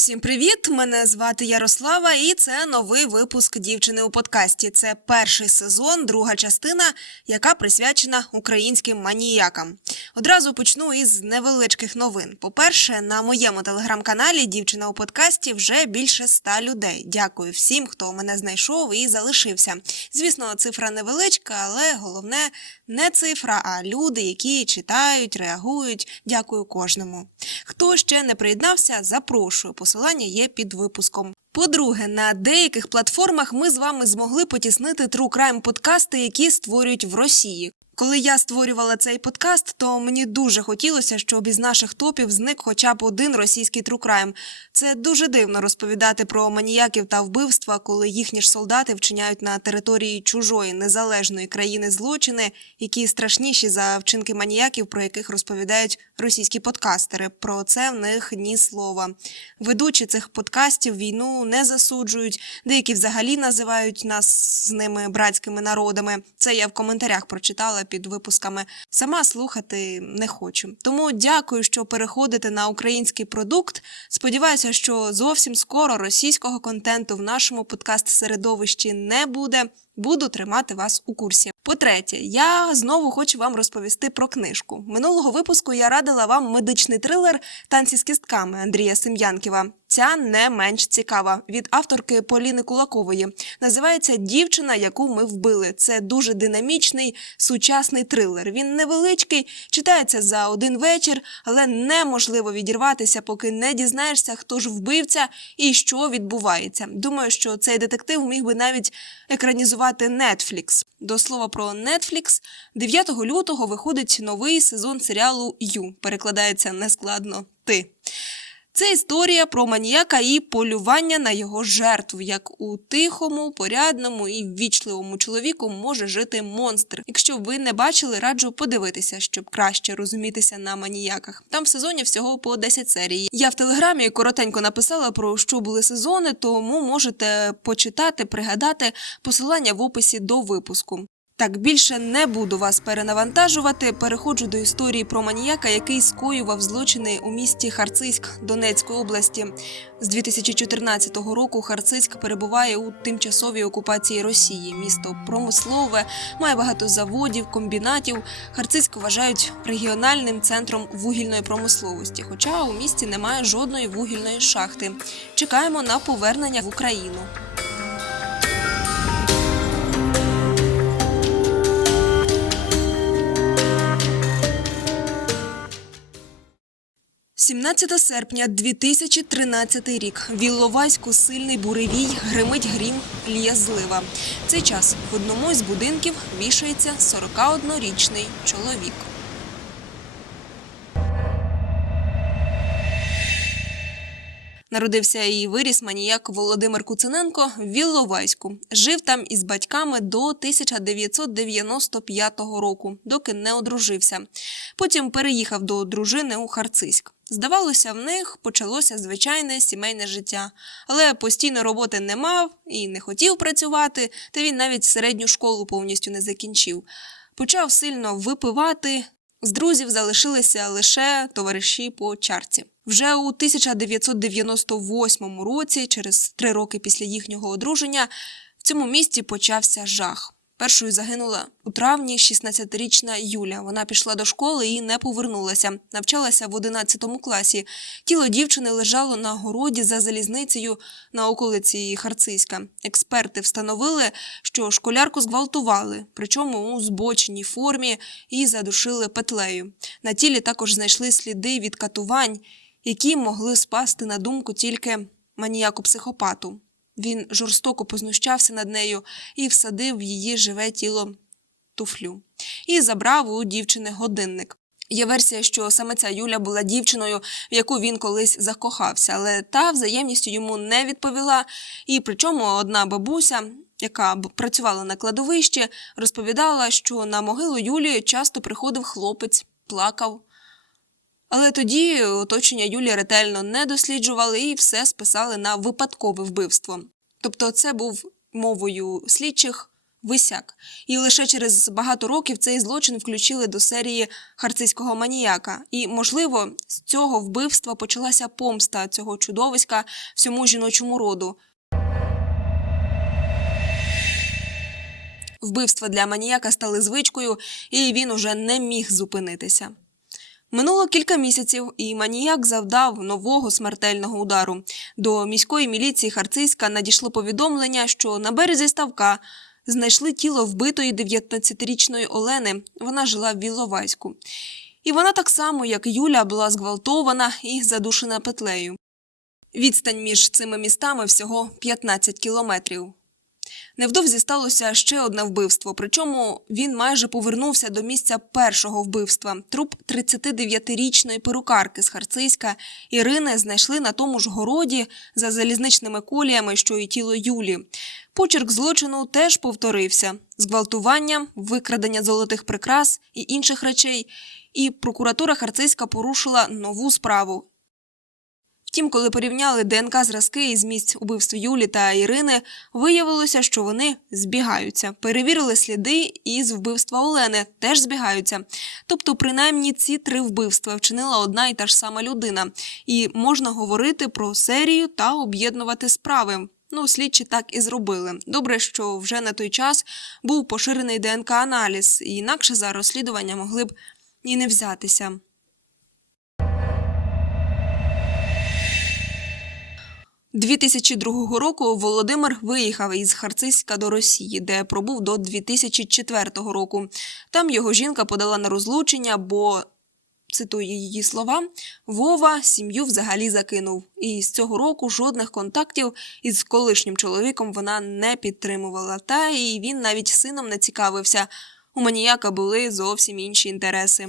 Усім привіт! Мене звати Ярослава, і це новий випуск дівчини у подкасті. Це перший сезон, друга частина, яка присвячена українським маніякам. Одразу почну із невеличких новин. По-перше, на моєму телеграм-каналі Дівчина у подкасті вже більше ста людей. Дякую всім, хто мене знайшов і залишився. Звісно, цифра невеличка, але головне не цифра, а люди, які читають, реагують. Дякую кожному. Хто ще не приєднався, запрошую. Посилання є під випуском. По-друге, на деяких платформах ми з вами змогли потіснити True Crime подкасти, які створюють в Росії. Коли я створювала цей подкаст, то мені дуже хотілося, щоб із наших топів зник хоча б один російський Crime. Це дуже дивно розповідати про маніяків та вбивства, коли їхні ж солдати вчиняють на території чужої незалежної країни злочини, які страшніші за вчинки маніяків, про яких розповідають російські подкастери. Про це в них ні слова. Ведучі цих подкастів війну не засуджують, деякі взагалі називають нас з ними братськими народами. Це я в коментарях прочитала під випусками. Сама слухати не хочу. Тому дякую, що переходите на український продукт. Сподіваюся, що зовсім скоро російського контенту в нашому подкаст-середовищі не буде. Буду тримати вас у курсі. По-третє, я знову хочу вам розповісти про книжку. Минулого випуску я радила вам медичний трилер Танці з кістками Андрія Сем'янківа. Ця не менш цікава від авторки Поліни Кулакової. Називається Дівчина, яку ми вбили. Це дуже динамічний сучасний трилер. Він невеличкий, читається за один вечір, але неможливо відірватися, поки не дізнаєшся, хто ж вбивця і що відбувається. Думаю, що цей детектив міг би навіть екранізувати Netflix. До слова про Netflix, 9 лютого виходить новий сезон серіалу Ю. Перекладається нескладно ти. Це історія про маніяка і полювання на його жертву, як у тихому, порядному і ввічливому чоловіку може жити монстр. Якщо ви не бачили, раджу подивитися, щоб краще розумітися на маніяках. Там в сезоні всього по 10 серій. Я в телеграмі коротенько написала про що були сезони, тому можете почитати, пригадати посилання в описі до випуску. Так, більше не буду вас перенавантажувати. Переходжу до історії про маніяка, який скоював злочини у місті Харцизьк Донецької області. З 2014 року Харцизьк перебуває у тимчасовій окупації Росії. Місто промислове, має багато заводів, комбінатів. Харцизьк вважають регіональним центром вугільної промисловості, хоча у місті немає жодної вугільної шахти. Чекаємо на повернення в Україну. 17 серпня 2013 рік. В Ілловайську сильний буревій, гримить грім, лє злива. Цей час в одному із будинків вішається 41-річний чоловік. Народився і виріс маніяк Володимир Куцененко в Ілловайську. Жив там із батьками до 1995 року, доки не одружився. Потім переїхав до дружини у Харциськ. Здавалося, в них почалося звичайне сімейне життя, але постійно роботи не мав і не хотів працювати, та він навіть середню школу повністю не закінчив. Почав сильно випивати. З друзів залишилися лише товариші по чарці. Вже у 1998 році, через три роки після їхнього одруження, в цьому місті почався жах. Першою загинула у травні 16-річна Юля. Вона пішла до школи і не повернулася. Навчалася в 11 класі. Тіло дівчини лежало на городі за залізницею на околиці Харциська. Експерти встановили, що школярку зґвалтували, причому у збоченій формі і задушили петлею. На тілі також знайшли сліди від катувань, які могли спасти на думку тільки маніяку психопату. Він жорстоко познущався над нею і всадив в її живе тіло туфлю і забрав у дівчини годинник. Є версія, що саме ця Юля була дівчиною, в яку він колись закохався, але та взаємністю йому не відповіла. І причому одна бабуся, яка працювала на кладовищі, розповідала, що на могилу Юлії часто приходив хлопець, плакав. Але тоді оточення Юлії ретельно не досліджували і все списали на випадкове вбивство. Тобто, це був мовою слідчих Висяк. І лише через багато років цей злочин включили до серії харцизького маніяка. І, можливо, з цього вбивства почалася помста цього чудовиська всьому жіночому роду. Вбивства для маніяка стали звичкою, і він уже не міг зупинитися. Минуло кілька місяців, і маніяк завдав нового смертельного удару. До міської міліції Харциська надійшло повідомлення, що на березі ставка знайшли тіло вбитої 19-річної Олени. Вона жила в Віловайську. І вона так само, як Юля, була зґвалтована і задушена петлею. Відстань між цими містами всього 15 кілометрів. Невдовзі сталося ще одне вбивство. Причому він майже повернувся до місця першого вбивства. Труп 39-річної перукарки з Харцизька Ірини знайшли на тому ж городі за залізничними коліями, що і тіло Юлі. Почерк злочину теж повторився: зґвалтування, викрадення золотих прикрас і інших речей. І прокуратура Харцизька порушила нову справу. Втім, коли порівняли ДНК зразки із місць убивств Юлі та Ірини, виявилося, що вони збігаються. Перевірили сліди із вбивства Олени, теж збігаються. Тобто, принаймні, ці три вбивства вчинила одна і та ж сама людина, і можна говорити про серію та об'єднувати справи. Ну, слідчі так і зробили. Добре, що вже на той час був поширений ДНК-аналіз, інакше за розслідування могли б і не взятися. – 2002 року Володимир виїхав із Харциська до Росії, де пробув до 2004 року. Там його жінка подала на розлучення, бо цитую її слова: Вова сім'ю взагалі закинув. І з цього року жодних контактів із колишнім чоловіком вона не підтримувала. Та і він навіть сином не цікавився. У маніяка були зовсім інші інтереси.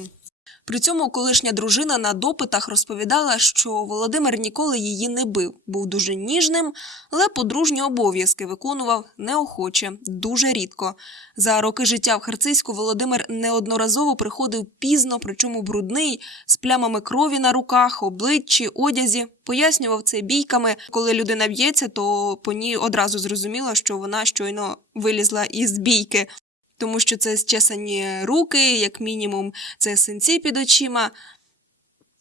При цьому колишня дружина на допитах розповідала, що Володимир ніколи її не бив, був дуже ніжним, але подружні обов'язки виконував неохоче, дуже рідко. За роки життя в Харцизьку Володимир неодноразово приходив пізно, причому брудний, з плямами крові на руках, обличчі, одязі. Пояснював це бійками. Коли людина б'ється, то по ній одразу зрозуміло, що вона щойно вилізла із бійки тому що це зчесані руки, як мінімум, це синці під очима.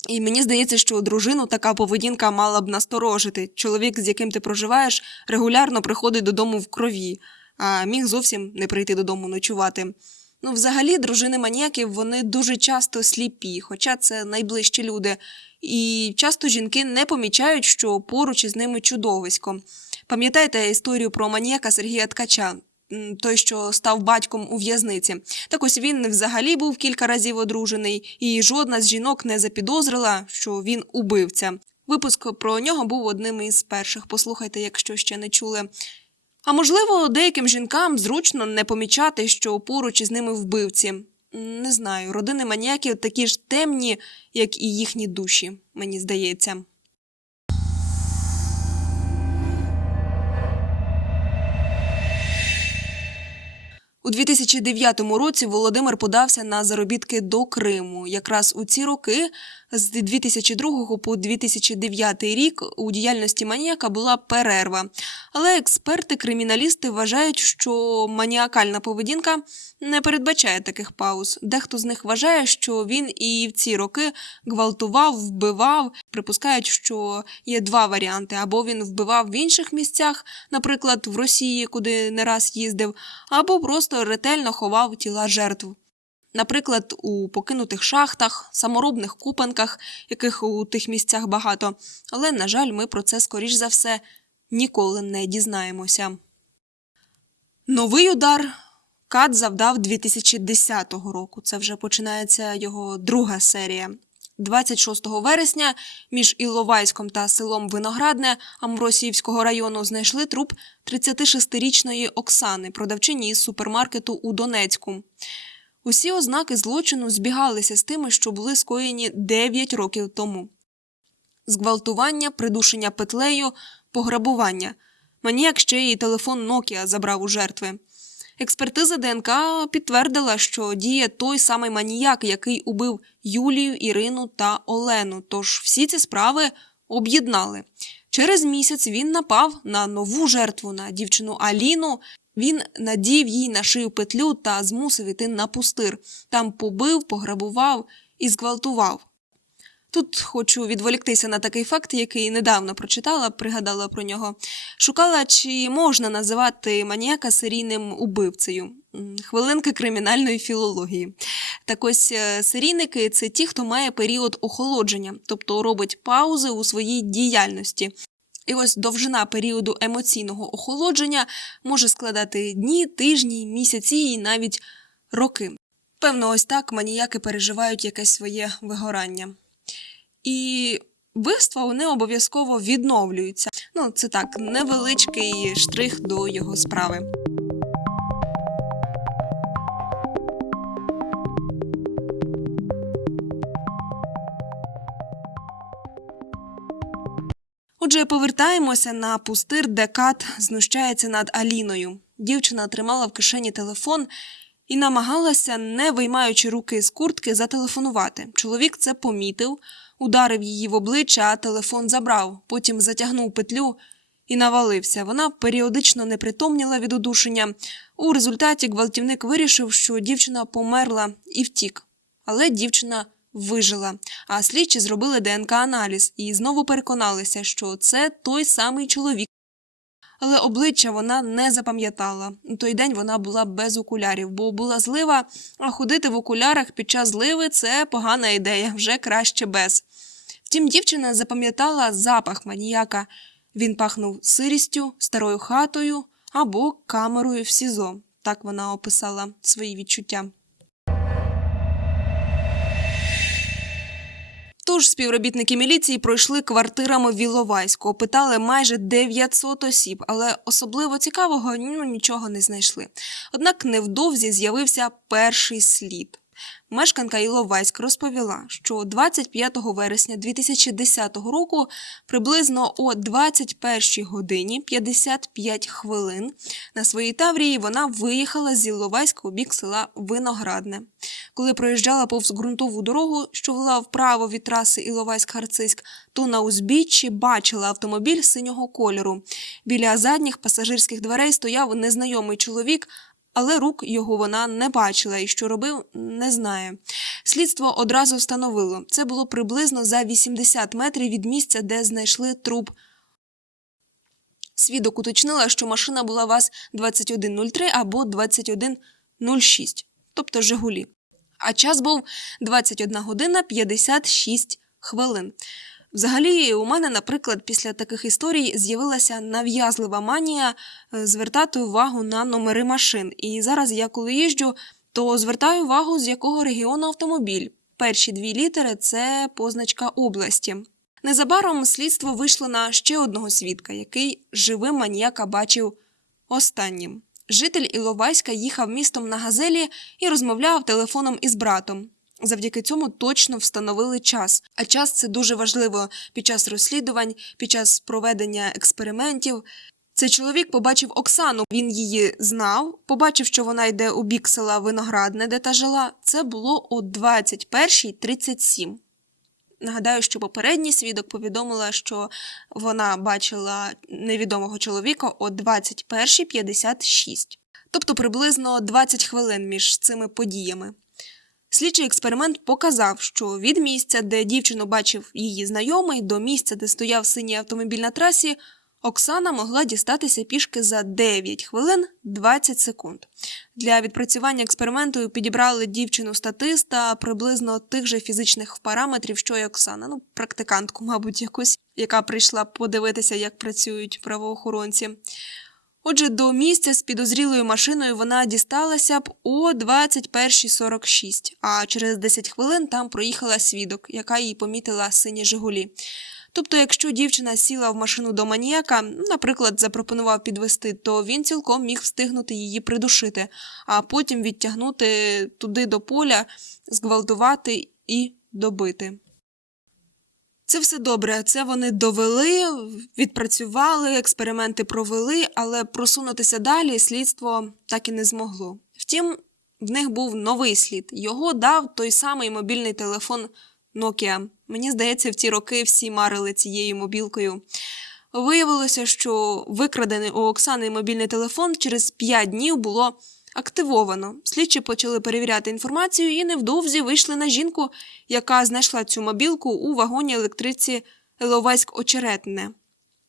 І мені здається, що дружину така поведінка мала б насторожити. Чоловік, з яким ти проживаєш, регулярно приходить додому в крові, а міг зовсім не прийти додому ночувати. Ну, взагалі, дружини маніяків вони дуже часто сліпі, хоча це найближчі люди. І часто жінки не помічають, що поруч із ними чудовисько. Пам'ятаєте історію про маніяка Сергія Ткача? Той, що став батьком у в'язниці. Так ось він взагалі був кілька разів одружений, і жодна з жінок не запідозрила, що він убивця. Випуск про нього був одним із перших. Послухайте, якщо ще не чули. А можливо, деяким жінкам зручно не помічати, що поруч із ними вбивці. Не знаю, родини маніяків такі ж темні, як і їхні душі, мені здається. У 2009 році Володимир подався на заробітки до Криму. Якраз у ці роки, з 2002 по 2009 рік, у діяльності маніяка була перерва. Але експерти-криміналісти вважають, що маніакальна поведінка не передбачає таких пауз. Дехто з них вважає, що він і в ці роки гвалтував, вбивав. Припускають, що є два варіанти: або він вбивав в інших місцях, наприклад, в Росії, куди не раз їздив, або просто ретельно ховав тіла жертв. Наприклад, у покинутих шахтах, саморобних купанках, яких у тих місцях багато, але, на жаль, ми про це, скоріш за все, ніколи не дізнаємося. Новий удар Кат завдав 2010 року. Це вже починається його друга серія. 26 вересня між Іловайськом та селом Виноградне Амросіївського району знайшли труп 36-річної Оксани, продавчині із супермаркету у Донецьку. Усі ознаки злочину збігалися з тими, що були скоєні 9 років тому: зґвалтування, придушення петлею, пограбування. Маніяк ще й телефон Nokia забрав у жертви. Експертиза ДНК підтвердила, що діє той самий маніяк, який убив Юлію, Ірину та Олену. Тож всі ці справи об'єднали. Через місяць він напав на нову жертву на дівчину Аліну. Він надів їй на шию петлю та змусив іти на пустир. Там побив, пограбував і зґвалтував. Тут хочу відволіктися на такий факт, який недавно прочитала, пригадала про нього. Шукала, чи можна називати маніяка серійним убивцею. М, Хвилинка кримінальної філології. Так ось е, серійники це ті, хто має період охолодження, тобто робить паузи у своїй діяльності. І ось довжина періоду емоційного охолодження може складати дні, тижні, місяці і навіть роки. Певно, ось так маніяки переживають якесь своє вигорання. І вбивства вони обов'язково відновлюються. Ну, це так, невеличкий штрих до його справи. Отже, повертаємося на пустир, де Кат знущається над Аліною. Дівчина тримала в кишені телефон і намагалася, не виймаючи руки з куртки, зателефонувати. Чоловік це помітив, ударив її в обличчя, а телефон забрав, потім затягнув петлю і навалився. Вона періодично непритомніла від удушення. У результаті гвалтівник вирішив, що дівчина померла і втік. Але дівчина вижила. А слідчі зробили ДНК-аналіз і знову переконалися, що це той самий чоловік. Але обличчя вона не запам'ятала. У той день вона була без окулярів, бо була злива, а ходити в окулярах під час зливи це погана ідея, вже краще без. Втім, дівчина запам'ятала запах маніяка. Він пахнув сирістю, старою хатою або камерою в СІЗО. Так вона описала свої відчуття. Тож співробітники міліції пройшли квартирами Віловайського, питали майже 900 осіб, але особливо цікавого ну, нічого не знайшли. Однак невдовзі з'явився перший слід. Мешканка Іловайськ розповіла, що 25 вересня 2010 року приблизно о 21 годині 55 хвилин на своїй Таврії вона виїхала з Іловайська у бік села Виноградне. Коли проїжджала повз ґрунтову дорогу, що вела вправо від траси Іловайськ-Харцизьк, то на узбіччі бачила автомобіль синього кольору. Біля задніх пасажирських дверей стояв незнайомий чоловік, але рук його вона не бачила і що робив, не знає. Слідство одразу встановило, це було приблизно за 80 метрів від місця, де знайшли труп. Свідок уточнила, що машина була ВАЗ-2103 або 2106, тобто Жигулі. А час був 21 година 56 хвилин. Взагалі, у мене, наприклад, після таких історій з'явилася нав'язлива манія е, звертати увагу на номери машин. І зараз я коли їжджу, то звертаю увагу, з якого регіону автомобіль. Перші дві літери це позначка області. Незабаром слідство вийшло на ще одного свідка, який живим маніяка бачив останнім. Житель Іловайська їхав містом на газелі і розмовляв телефоном із братом. Завдяки цьому точно встановили час. А час це дуже важливо під час розслідувань, під час проведення експериментів. Цей чоловік побачив Оксану, він її знав, побачив, що вона йде у бік села Виноградне, де та жила. Це було о 21.37. Нагадаю, що попередній свідок повідомила, що вона бачила невідомого чоловіка о 21.56. Тобто приблизно 20 хвилин між цими подіями. Слідчий експеримент показав, що від місця, де дівчину бачив її знайомий, до місця, де стояв синій автомобіль на трасі, Оксана могла дістатися пішки за 9 хвилин 20 секунд. Для відпрацювання експерименту підібрали дівчину статиста приблизно тих же фізичних параметрів, що й Оксана. Ну, практикантку, мабуть, якусь, яка прийшла подивитися, як працюють правоохоронці. Отже, до місця з підозрілою машиною вона дісталася б о 21.46, а через 10 хвилин там проїхала свідок, яка їй помітила сині Жигулі. Тобто, якщо дівчина сіла в машину до маніяка, наприклад, запропонував підвести, то він цілком міг встигнути її придушити, а потім відтягнути туди до поля, зґвалтувати і добити. Це все добре. Це вони довели, відпрацювали, експерименти провели, але просунутися далі слідство так і не змогло. Втім, в них був новий слід. Його дав той самий мобільний телефон Nokia. Мені здається, в ті роки всі марили цією мобілкою. Виявилося, що викрадений у Оксани мобільний телефон через 5 днів було активовано. Слідчі почали перевіряти інформацію і невдовзі вийшли на жінку, яка знайшла цю мобілку у вагоні електриці Іловайськ очеретне.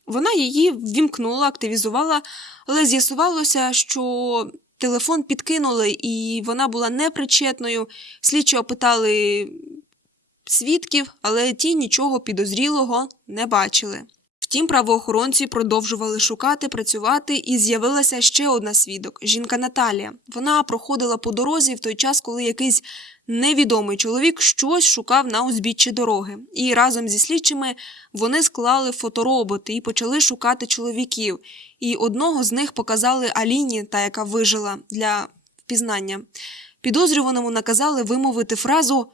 Вона її ввімкнула, активізувала, але з'ясувалося, що телефон підкинули, і вона була непричетною. Слідчі опитали свідків, але ті нічого підозрілого не бачили. Втім, правоохоронці продовжували шукати, працювати, і з'явилася ще одна свідок жінка Наталія. Вона проходила по дорозі в той час, коли якийсь невідомий чоловік щось шукав на узбіччі дороги. І разом зі слідчими вони склали фотороботи і почали шукати чоловіків. І одного з них показали Аліні, та яка вижила для впізнання. Підозрюваному наказали вимовити фразу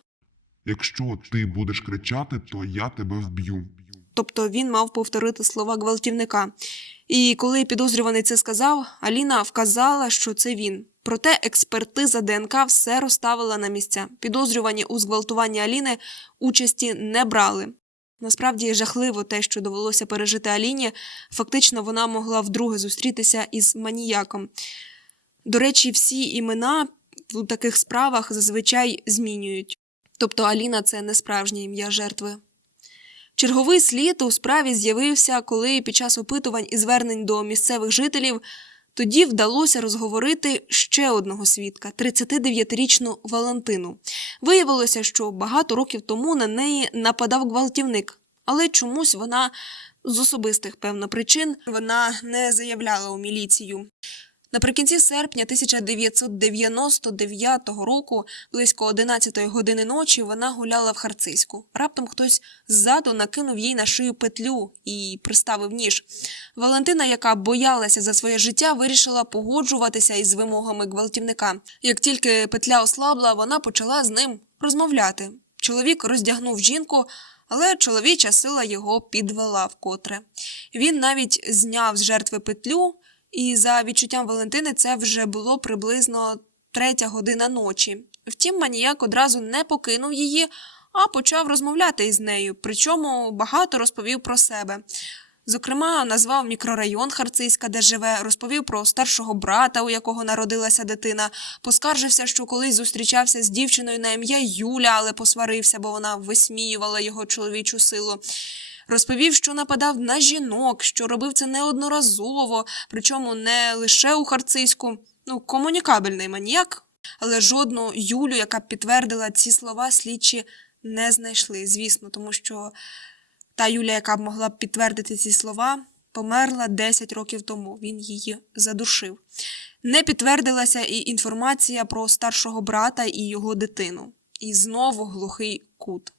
Якщо ти будеш кричати, то я тебе вб'ю. Тобто він мав повторити слова гвалтівника. І коли підозрюваний це сказав, Аліна вказала, що це він. Проте експертиза ДНК все розставила на місця. Підозрювані у зґвалтуванні Аліни участі не брали. Насправді жахливо те, що довелося пережити Аліні. Фактично, вона могла вдруге зустрітися із маніяком. До речі, всі імена у таких справах зазвичай змінюють. Тобто Аліна це не справжнє ім'я жертви. Черговий слід у справі з'явився, коли під час опитувань і звернень до місцевих жителів тоді вдалося розговорити ще одного свідка 39-річну Валентину. Виявилося, що багато років тому на неї нападав гвалтівник, але чомусь вона з особистих певно причин вона не заявляла у міліцію. Наприкінці серпня 1999 року, близько 11 години ночі, вона гуляла в Харцизьку. Раптом хтось ззаду накинув їй на шию петлю і приставив ніж. Валентина, яка боялася за своє життя, вирішила погоджуватися із вимогами гвалтівника. Як тільки петля ослабла, вона почала з ним розмовляти. Чоловік роздягнув жінку, але чоловіча сила його підвела вкотре. Він навіть зняв з жертви петлю. І за відчуттям Валентини це вже було приблизно третя година ночі. Втім, маніяк одразу не покинув її, а почав розмовляти із нею, причому багато розповів про себе. Зокрема, назвав мікрорайон Харцизька, де живе, розповів про старшого брата, у якого народилася дитина, поскаржився, що колись зустрічався з дівчиною на ім'я Юля, але посварився, бо вона висміювала його чоловічу силу. Розповів, що нападав на жінок, що робив це неодноразово, причому не лише у Харцизьку. Ну, комунікабельний маніяк. Але жодну Юлю, яка б підтвердила ці слова, слідчі не знайшли, звісно, тому що та Юля, яка б могла б підтвердити ці слова, померла 10 років тому. Він її задушив. Не підтвердилася і інформація про старшого брата і його дитину. І знову глухий кут.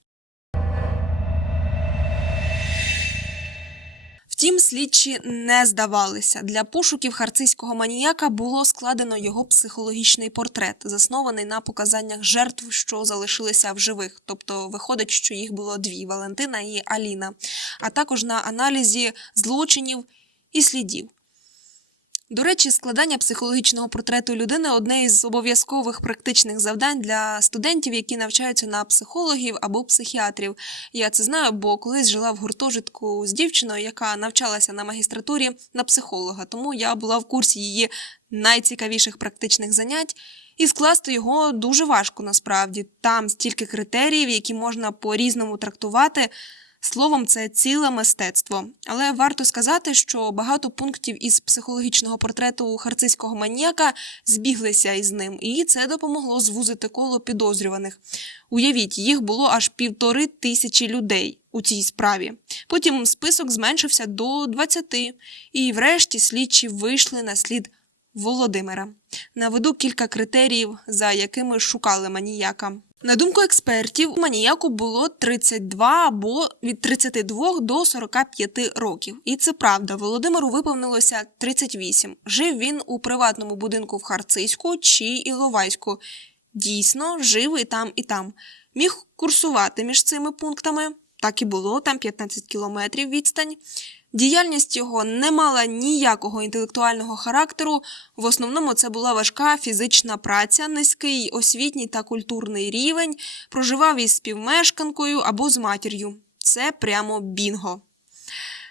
Втім, слідчі не здавалися. Для пошуків харцизького маніяка було складено його психологічний портрет, заснований на показаннях жертв, що залишилися в живих. Тобто виходить, що їх було дві Валентина і Аліна, а також на аналізі злочинів і слідів. До речі, складання психологічного портрету людини одне із обов'язкових практичних завдань для студентів, які навчаються на психологів або психіатрів. Я це знаю, бо колись жила в гуртожитку з дівчиною, яка навчалася на магістратурі на психолога. Тому я була в курсі її найцікавіших практичних занять. І скласти його дуже важко насправді. Там стільки критеріїв, які можна по-різному трактувати. Словом, це ціле мистецтво. Але варто сказати, що багато пунктів із психологічного портрету харцизького маніяка збіглися із ним, і це допомогло звузити коло підозрюваних. Уявіть, їх було аж півтори тисячі людей у цій справі. Потім список зменшився до 20, і врешті слідчі вийшли на слід Володимира. Наведу кілька критеріїв, за якими шукали маніяка. На думку експертів, маніяку було 32 або від 32 до 45 років. І це правда. Володимиру виповнилося 38. Жив він у приватному будинку в Харцизьку чи Іловайську. Дійсно, жив і там, і там. Міг курсувати між цими пунктами. Так і було, там 15 кілометрів відстань. Діяльність його не мала ніякого інтелектуального характеру. В основному це була важка фізична праця, низький освітній та культурний рівень, проживав із співмешканкою або з матір'ю. Це прямо бінго.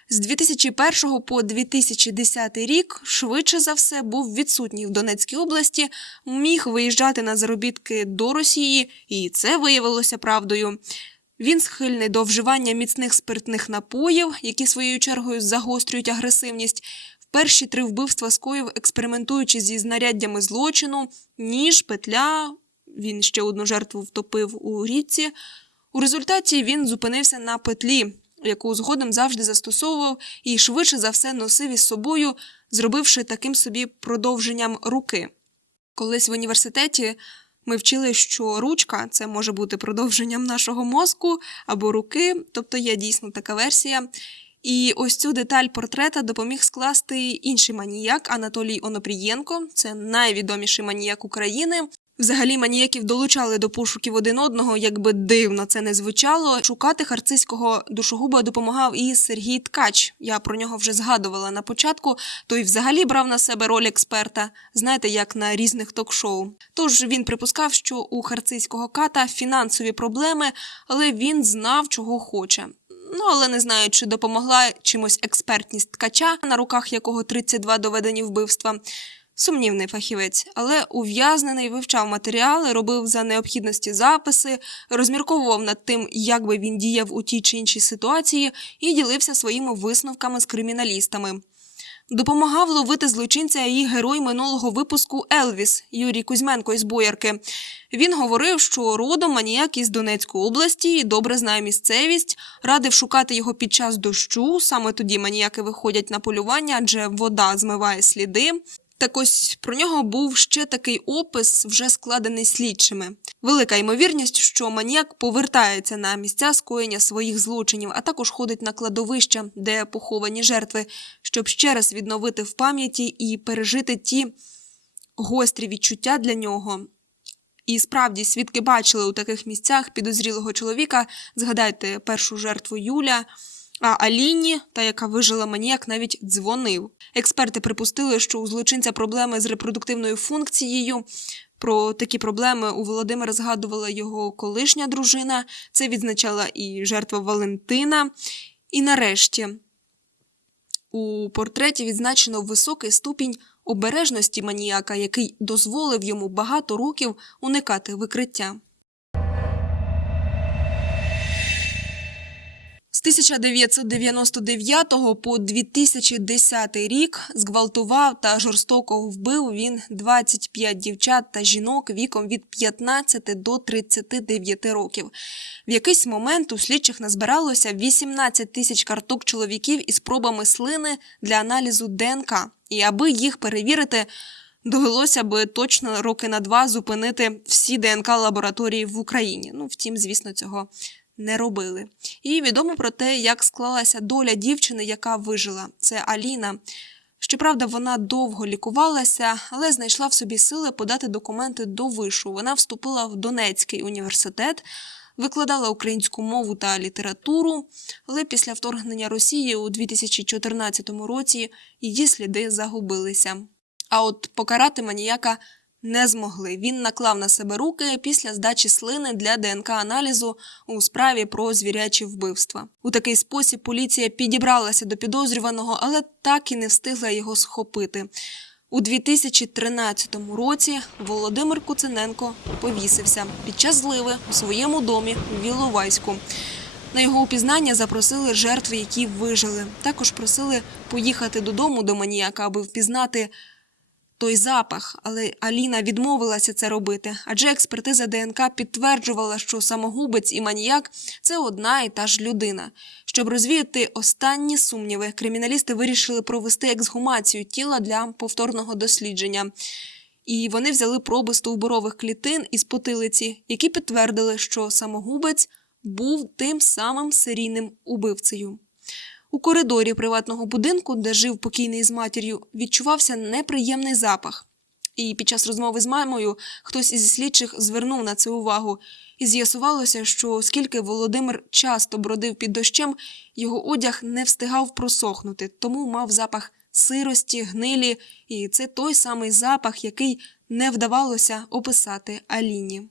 З 2001 по 2010 рік швидше за все був відсутній в Донецькій області, міг виїжджати на заробітки до Росії, і це виявилося правдою. Він схильний до вживання міцних спиртних напоїв, які своєю чергою загострюють агресивність. В перші три вбивства скоїв, експериментуючи зі знаряддями злочину, ніж, петля. Він ще одну жертву втопив у річці. У результаті він зупинився на петлі, яку згодом завжди застосовував і швидше за все носив із собою, зробивши таким собі продовженням руки. Колись в університеті ми вчили, що ручка це може бути продовженням нашого мозку або руки, тобто є дійсно така версія. І ось цю деталь портрета допоміг скласти інший маніяк Анатолій Онопрієнко. Це найвідоміший маніяк України. Взагалі маніяків долучали до пошуків один одного, якби дивно це не звучало. Шукати харцизького душогуба допомагав і Сергій Ткач. Я про нього вже згадувала на початку. Той взагалі брав на себе роль експерта, знаєте, як на різних ток-шоу. Тож він припускав, що у харцизького ката фінансові проблеми, але він знав, чого хоче. Ну, але не знаю, чи допомогла чимось експертність ткача, на руках якого 32 доведені вбивства. Сумнівний фахівець, але ув'язнений вивчав матеріали, робив за необхідності записи, розмірковував над тим, як би він діяв у тій чи іншій ситуації, і ділився своїми висновками з криміналістами. Допомагав ловити злочинця і герой минулого випуску Елвіс Юрій Кузьменко із Боярки. Він говорив, що родом маніяк із Донецької області і добре знає місцевість, радив шукати його під час дощу. Саме тоді маніяки виходять на полювання, адже вода змиває сліди. Так ось про нього був ще такий опис, вже складений слідчими. Велика ймовірність, що маніяк повертається на місця скоєння своїх злочинів, а також ходить на кладовища, де поховані жертви, щоб ще раз відновити в пам'яті і пережити ті гострі відчуття для нього. І справді свідки бачили у таких місцях підозрілого чоловіка. Згадайте першу жертву Юля. А Аліні, та яка вижила маніяк, навіть дзвонив. Експерти припустили, що у злочинця проблеми з репродуктивною функцією. Про такі проблеми у Володимира згадувала його колишня дружина. Це відзначала і жертва Валентина. І нарешті у портреті відзначено високий ступінь обережності маніяка, який дозволив йому багато років уникати викриття. З 1999 по 2010 рік зґвалтував та жорстоко вбив він 25 дівчат та жінок віком від 15 до 39 років. В якийсь момент у слідчих назбиралося 18 тисяч карток чоловіків із пробами слини для аналізу ДНК. І аби їх перевірити, довелося би точно роки на два зупинити всі ДНК лабораторії в Україні. Ну, втім, звісно, цього не робили. І відомо про те, як склалася доля дівчини, яка вижила. Це Аліна. Щоправда, вона довго лікувалася, але знайшла в собі сили подати документи до вишу. Вона вступила в Донецький університет, викладала українську мову та літературу, але після вторгнення Росії у 2014 році її сліди загубилися. А от покарати маніяка не змогли. Він наклав на себе руки після здачі слини для ДНК-аналізу у справі про звірячі вбивства. У такий спосіб поліція підібралася до підозрюваного, але так і не встигла його схопити. У 2013 році Володимир Куцененко повісився під час зливи у своєму домі в Іловайську. На його упізнання запросили жертви, які вижили. Також просили поїхати додому до маніяка, аби впізнати той запах, але Аліна відмовилася це робити, адже експертиза ДНК підтверджувала, що самогубець і маніяк це одна і та ж людина. Щоб розвіяти останні сумніви, криміналісти вирішили провести ексгумацію тіла для повторного дослідження. І вони взяли проби стовбурових клітин із потилиці, які підтвердили, що самогубець був тим самим серійним убивцею. У коридорі приватного будинку, де жив покійний з матір'ю, відчувався неприємний запах. І під час розмови з мамою хтось із слідчих звернув на це увагу, і з'ясувалося, що оскільки Володимир часто бродив під дощем, його одяг не встигав просохнути, тому мав запах сирості, гнилі, і це той самий запах, який не вдавалося описати Аліні.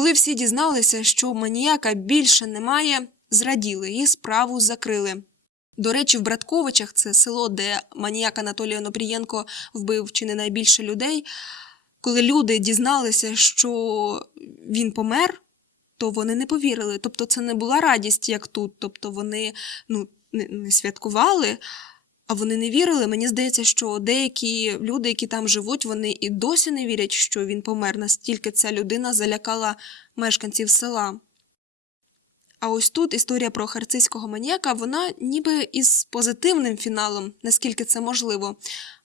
Коли всі дізналися, що маніяка більше немає, зраділи і справу закрили. До речі, в Братковичах це село, де маніяк Анатолій Онопрієнко вбив чи не найбільше людей. Коли люди дізналися, що він помер, то вони не повірили. Тобто, це не була радість, як тут. Тобто вони ну, не, святкували, а вони не вірили. Мені здається, що деякі люди, які там живуть, вони і досі не вірять, що він помер. Настільки ця людина залякала мешканців села. А ось тут історія про харцизького маніяка, вона ніби із позитивним фіналом, наскільки це можливо.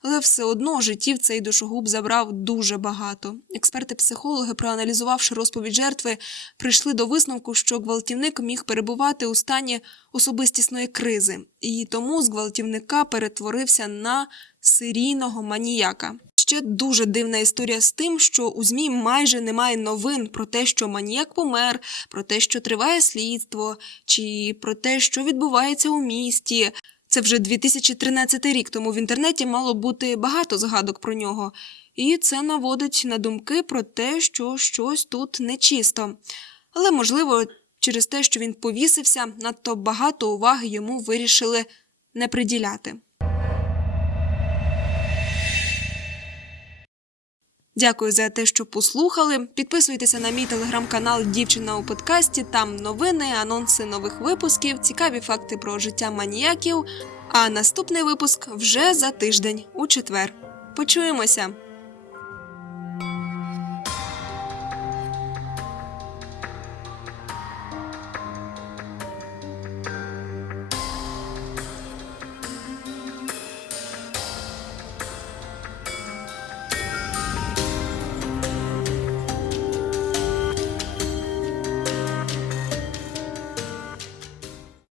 Але все одно життів цей душогуб забрав дуже багато. Експерти-психологи, проаналізувавши розповідь жертви, прийшли до висновку, що гвалтівник міг перебувати у стані особистісної кризи, і тому з гвалтівника перетворився на серійного маніяка. Ще дуже дивна історія з тим, що у ЗМІ майже немає новин про те, що маніяк помер, про те, що триває слідство, чи про те, що відбувається у місті. Це вже 2013 рік, тому в інтернеті мало бути багато згадок про нього. І це наводить на думки про те, що щось тут нечисто. Але, можливо, через те, що він повісився, надто багато уваги йому вирішили не приділяти. Дякую за те, що послухали. Підписуйтеся на мій телеграм-канал Дівчина у подкасті. Там новини, анонси нових випусків, цікаві факти про життя маніяків. А наступний випуск вже за тиждень у четвер. Почуємося!